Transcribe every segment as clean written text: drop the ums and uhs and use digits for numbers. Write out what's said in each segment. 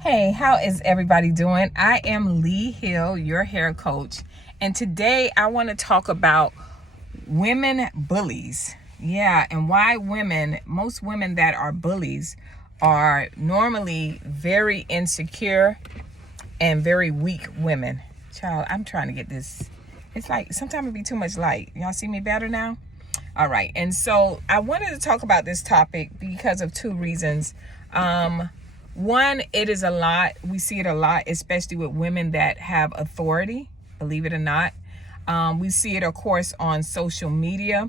Hey, how is everybody doing? I am Lee Hill, your hair coach, and today I want to talk about women bullies. Yeah, and why most women that are bullies are normally very insecure and very weak women. Child, I'm trying to get this. It's like sometimes it be too much light. Y'all see me better now? All right, and so I wanted to talk about this topic because of two reasons. One, it is a lot. We see it a lot, especially with women that have authority, believe it or not. We see it, of course, on social media,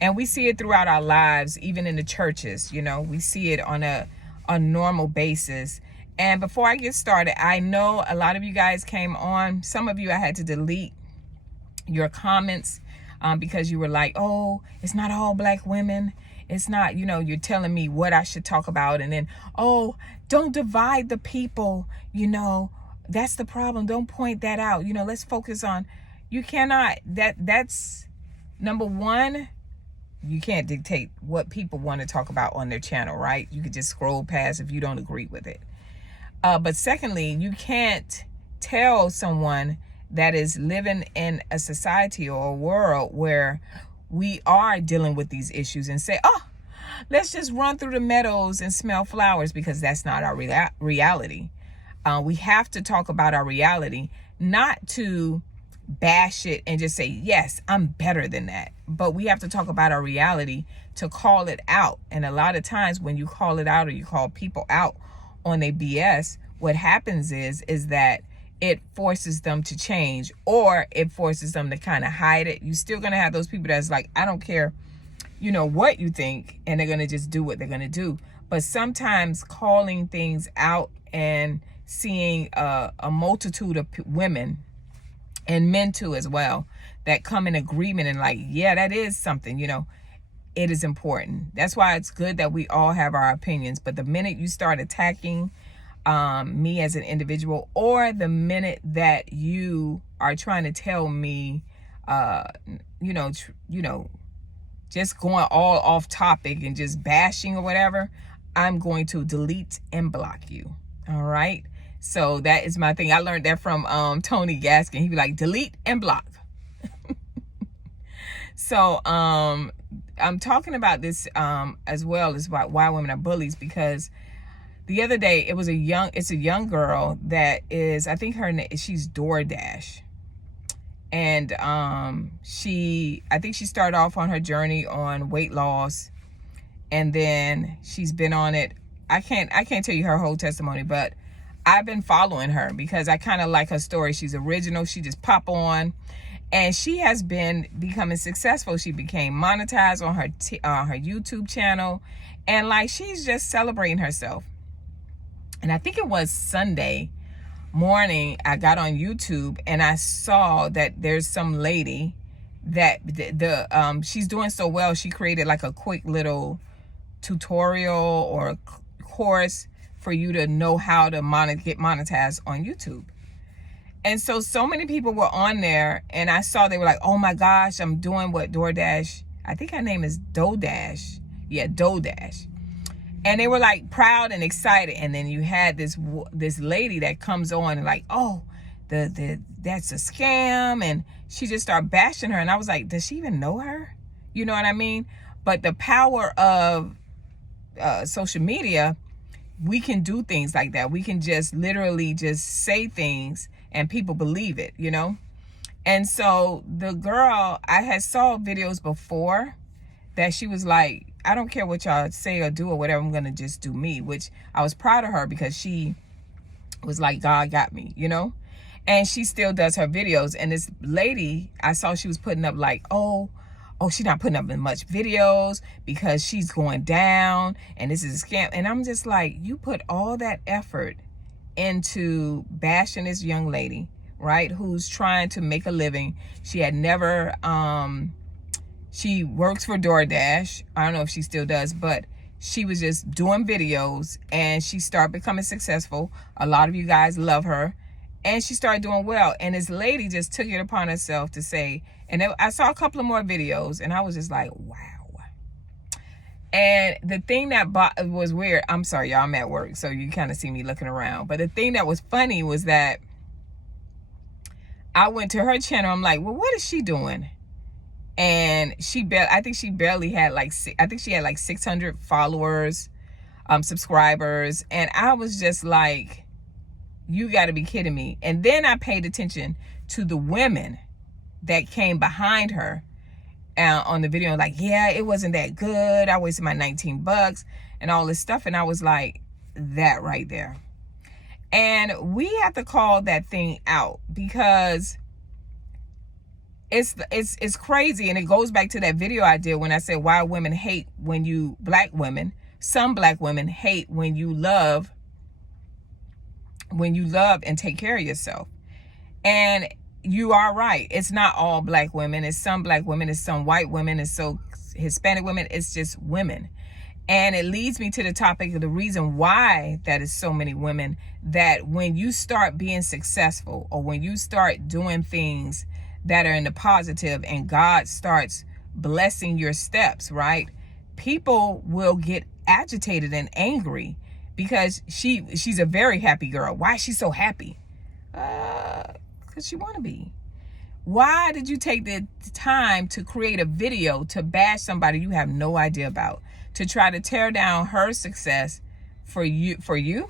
and we see it throughout our lives, even in the churches. We see it on a normal basis. And before I get started, I know a lot of you guys came on. Some of you I had to delete your comments because you were like, oh, it's not all black women. It's not, you're telling me what I should talk about. And then, oh, don't divide the people. That's the problem. Don't point that out. Let's focus on, you cannot, that's number one, you can't dictate what people want to talk about on their channel, right? You could just scroll past if you don't agree with it. But secondly, you can't tell someone that is living in a society or a world where we are dealing with these issues and say, oh, let's just run through the meadows and smell flowers, because that's not our reality. We have to talk about our reality, not to bash it and just say, yes, I'm better than that. But we have to talk about our reality to call it out. And a lot of times when you call it out or you call people out on their BS, what happens is that it forces them to change, or it forces them to kind of hide it. You're still going to have those people that's like, I don't care, what you think, and they're going to just do what they're going to do. But sometimes calling things out and seeing a multitude of women and men too as well that come in agreement and like, yeah, that is something, it is important. That's why it's good that we all have our opinions. But the minute you start attacking me as an individual, or the minute that you are trying to tell me, just going all off topic and just bashing or whatever, I'm going to delete and block you. All right. So that is my thing. I learned that from Tony Gaskin. He'd be like, delete and block. So I'm talking about this as well as why women are bullies, because the other day it's a young girl that is, I think her name, she's DoorDash. And I think she started off on her journey on weight loss, and then she's been on it. I can't tell you her whole testimony, but I've been following her because I kind of like her story. She's original. She just pop on, and she has been becoming successful. She became monetized on her YouTube channel, and like she's just celebrating herself. And I think it was Sunday morning, I got on YouTube and I saw that there's some lady that she's doing so well. She created like a quick little tutorial or course for you to know how to get monetized on YouTube. And so many people were on there, and I saw they were like, oh my gosh, I'm doing what DoorDash, I think her name is DoDash. Yeah, DoDash. And they were like proud and excited. And then you had this lady that comes on and like, oh, that's a scam. And she just started bashing her. And I was like, does she even know her? You know what I mean? But the power of social media, we can do things like that. We can just literally just say things and people believe it, And so the girl, I had saw videos before that she was like, I don't care what y'all say or do or whatever, I'm going to just do me, which I was proud of her because she was like, God got me, and she still does her videos. And this lady, I saw she was putting up like, oh, she's not putting up much videos because she's going down and this is a scam. And I'm just like, you put all that effort into bashing this young lady, right, who's trying to make a living. She had never, she works for DoorDash. I don't know if she still does, but she was just doing videos and she started becoming successful. A lot of you guys love her, and she started doing well. And this lady just took it upon herself to say, and I saw a couple of more videos and I was just like, wow. And the thing that was weird, I'm sorry, y'all, I'm at work, so you kind of see me looking around. But the thing that was funny was that I went to her channel. I'm like, well, what is she doing? And I think she barely had like, I think she had like 600 followers, subscribers. And I was just like, you got to be kidding me. And then I paid attention to the women that came behind her on the video, like, yeah, it wasn't that good. I wasted my $19 and all this stuff. And I was like, that right there. And we have to call that thing out, because it's crazy. And it goes back to that video I did when I said why women hate when you, some black women hate when you love and take care of yourself. And you are right. It's not all black women. It's some black women. It's some white women. It's so Hispanic women. It's just women. And it leads me to the topic of the reason why that is so many women, that when you start being successful, or when you start doing things that are in the positive and God starts blessing your steps, right? People will get agitated and angry because she's a very happy girl. Why is she so happy? Because she want to be. Why did you take the time to create a video to bash somebody you have no idea about, to try to tear down her success for you?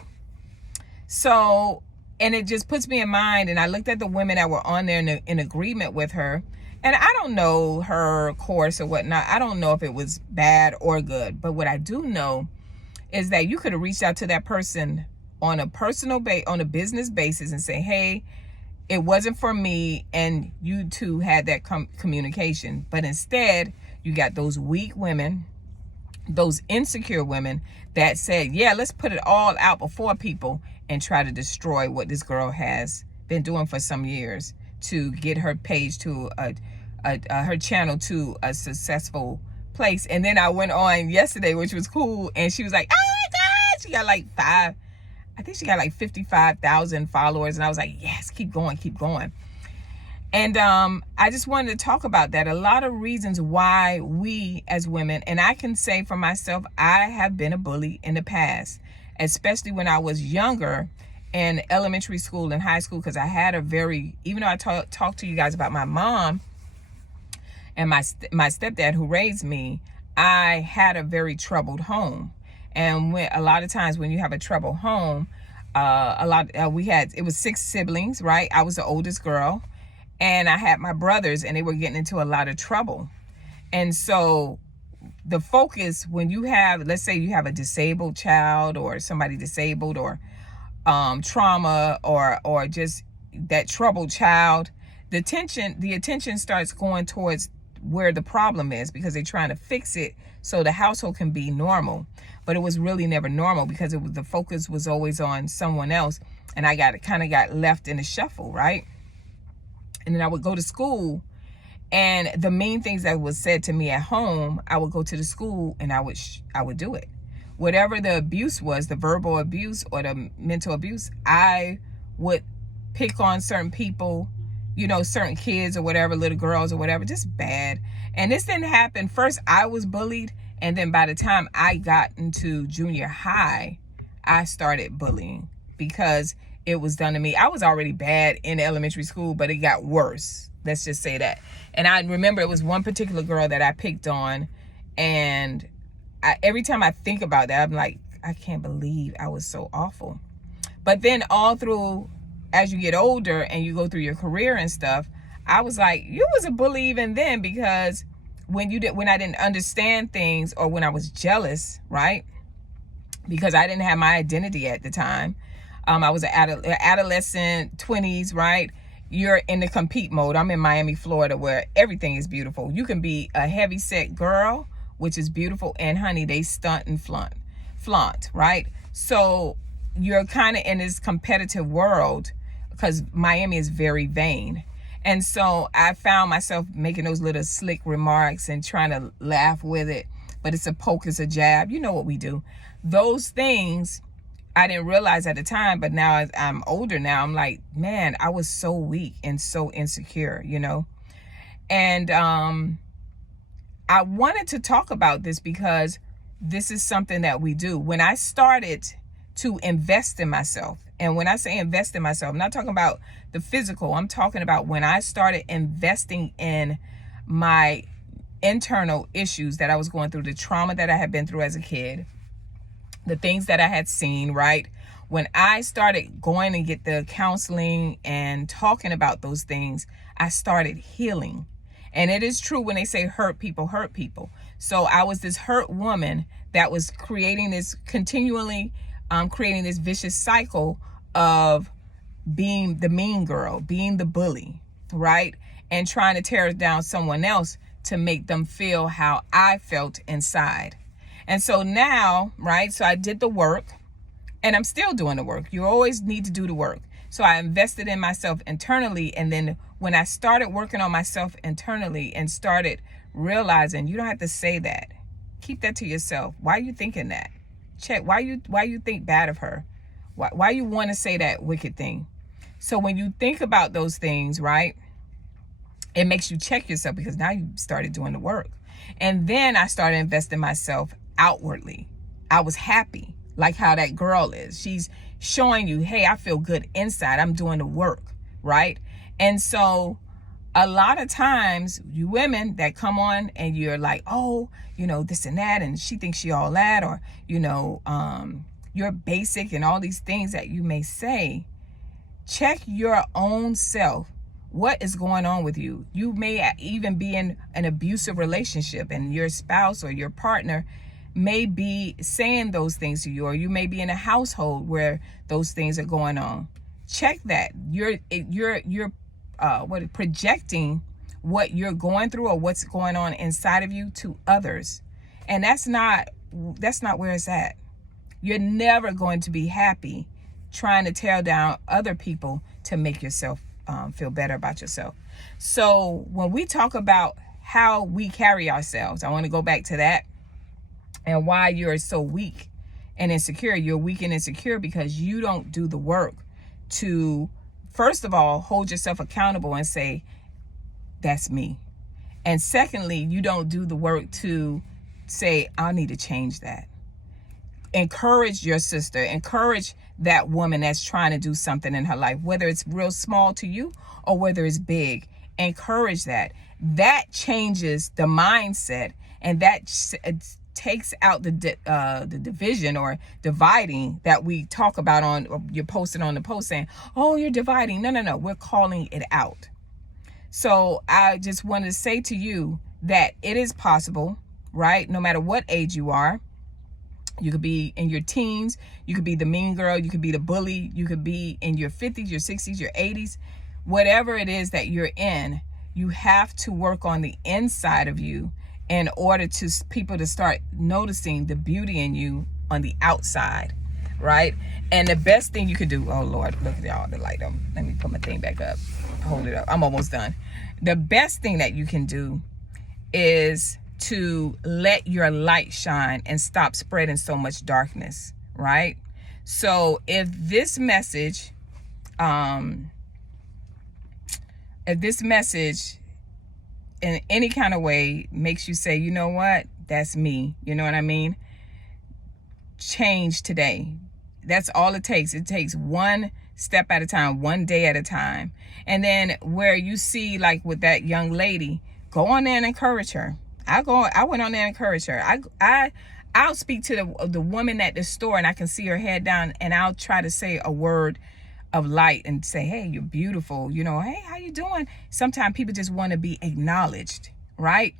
So, and it just puts me in mind, and I looked at the women that were on there in agreement with her, and I don't know her course or whatnot. I don't know if it was bad or good, but what I do know is that you could have reached out to that person on a personal on a business basis and say, hey, it wasn't for me, and you two had that communication. But instead, you got those weak women, those insecure women that said, yeah, let's put it all out before people and try to destroy what this girl has been doing for some years to get her page to her channel to a successful place. And then I went on yesterday, which was cool, and she was like, oh my God, she got like I think she got like 55,000 followers. And I was like, yes, keep going, keep going. And I just wanted to talk about that. A lot of reasons why we as women, and I can say for myself, I have been a bully in the past, especially when I was younger in elementary school and high school, because I had even though I talked to you guys about my mom and my stepdad who raised me, I had a very troubled home. And a lot of times when you have a troubled home, it was 6 siblings, right? I was the oldest girl, and I had my brothers, and they were getting into a lot of trouble. And so the focus, when you have, let's say you have a disabled child or somebody disabled, or trauma, or just that troubled child, the attention starts going towards where the problem is, because they're trying to fix it so the household can be normal. But it was really never normal, because the focus was always on someone else, and I kind of got left in the shuffle, right? And then I would go to school, and the main things that was said to me at home, I would go to the school and I would do it. Whatever the abuse was, the verbal abuse or the mental abuse, I would pick on certain people, certain kids or whatever, little girls or whatever, just bad. And this didn't happen. First, I was bullied. And then by the time I got into junior high, I started bullying, because it was done to me. I was already bad in elementary school, but it got worse. Let's just say that. And I remember it was one particular girl that I picked on. And every time I think about that, I'm like, I can't believe I was so awful. But then all through, as you get older and you go through your career and stuff, I was like, you was a bully even then, because when I didn't understand things, or when I was jealous, right? Because I didn't have my identity at the time. I was an adolescent, 20s, right? You're in the compete mode. I'm in Miami, Florida, where everything is beautiful. You can be a heavy set girl, which is beautiful, and honey, they stunt and flaunt, right? So you're kind of in this competitive world, because Miami is very vain. And so I found myself making those little slick remarks and trying to laugh with it. But it's a poke, it's a jab. You know what we do. Those things I didn't realize at the time, but now as I'm older now, I'm like, man, I was so weak and so insecure, And I wanted to talk about this because this is something that we do. When I started to invest in myself, and when I say invest in myself, I'm not talking about the physical. I'm talking about when I started investing in my internal issues that I was going through, the trauma that I had been through as a kid, the things that I had seen, right? When I started going to get the counseling and talking about those things, I started healing. And it is true when they say hurt people hurt people. So I was this hurt woman that was creating this, continually creating this vicious cycle of being the mean girl, being the bully, right? And trying to tear down someone else to make them feel how I felt inside. And so now, right, so I did the work, and I'm still doing the work. You always need to do the work. So I invested in myself internally. And then when I started working on myself internally and started realizing, you don't have to say that. Keep that to yourself. Why are you thinking that? Check why you think bad of her. Why you want to say that wicked thing. So when you think about those things, right, it makes you check yourself, because now you started doing the work. And then I started investing myself outwardly. I was happy, like how that girl is. She's showing you, hey, I feel good inside. I'm doing the work, right? And so a lot of times, you women that come on and you're like, oh, this and that, and she thinks she all that, or, you're basic and all these things that you may say, check your own self. What is going on with you? You may even be in an abusive relationship, and your spouse or your partner may be saying those things to you, or you may be in a household where those things are going on. Check that. You're projecting what you're going through or what's going on inside of you to others. And that's not where it's at. You're never going to be happy trying to tear down other people to make yourself feel better about yourself. So when we talk about how we carry ourselves, I want to go back to that, and why you're so weak and insecure. You're weak and insecure because you don't do the work to, first of all, hold yourself accountable and say, that's me. And secondly, you don't do the work to say, I need to change that. Encourage your sister, encourage that woman that's trying to do something in her life, whether it's real small to you or whether it's big. Encourage that. That changes the mindset, and that takes out the division or dividing that we talk about on, you're posting on the post saying, oh, you're dividing. No, we're calling it out. So I just wanted to say to you that it is possible, right? No matter what age you are. You could be in your teens, you could be the mean girl, you could be the bully, you could be in your 50s, your 60s, your 80s. Whatever it is that you're in, you have to work on the inside of you in order to people to start noticing the beauty in you on the outside, right? And the best thing you could do, oh Lord, look at y'all, the light. Let me put my thing back up. Hold it up. I'm almost done. The best thing that you can do is to let your light shine and stop spreading so much darkness, right? So if this message in any kind of way makes you say, you know what, that's me, you know what I mean? Change today. That's all it takes. It takes one step at a time, one day at a time. And then where you see, like with that young lady, go on there and encourage her. I went on there and encouraged her. I'll speak to the woman at the store, and I can see her head down, and I'll try to say a word of light and say, hey, you're beautiful. Hey, how you doing? Sometimes people just want to be acknowledged, right?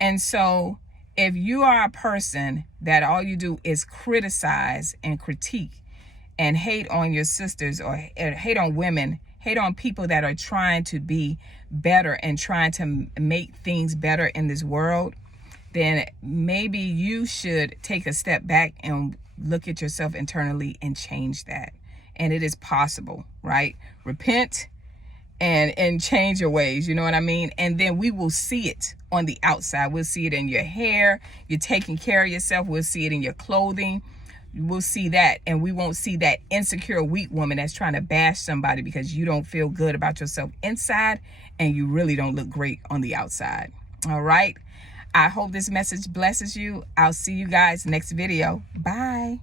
And so if you are a person that all you do is criticize and critique and hate on your sisters, or hate on women, hate on people that are trying to be better and trying to make things better in this world, then maybe you should take a step back and look at yourself internally and change that. And it is possible, right? Repent and change your ways, you know what I mean? And then we will see it on the outside. We'll see it in your hair. You're taking care of yourself. We'll see it in your clothing. We'll see that, and we won't see that insecure, weak woman that's trying to bash somebody because you don't feel good about yourself inside and you really don't look great on the outside. All right. I hope this message blesses you. I'll see you guys next video. Bye.